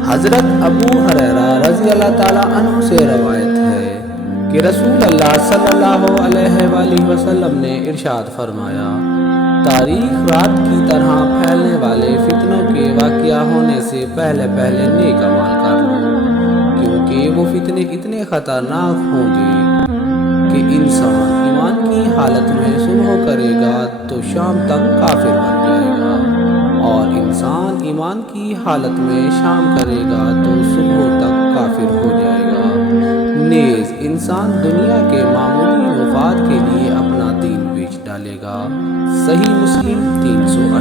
حضرت ابو ہریرہ رضی اللہ تعالیٰ عنہ سے روایت ہے کہ رسول اللہ صلی اللہ علیہ وآلہ وسلم نے ارشاد فرمایا، تاریخ رات کی طرح پھیلنے والے فتنوں کے واقعہ ہونے سے پہلے پہلے نیک اعمال کر لو، کیونکہ وہ فتنے اتنے خطرناک ہوں گے کہ انسان ایمان کی حالت میں صبح کرے گا تو شام تک کافر بن جائے گا، اور انسان ایمان کی حالت میں شام کرے گا تو صبح تک کافر ہو جائے گا۔ نیز انسان دنیا کے معمولی مفاد کے لیے اپنا دین بیچ ڈالے گا۔ صحیح مسلم 300۔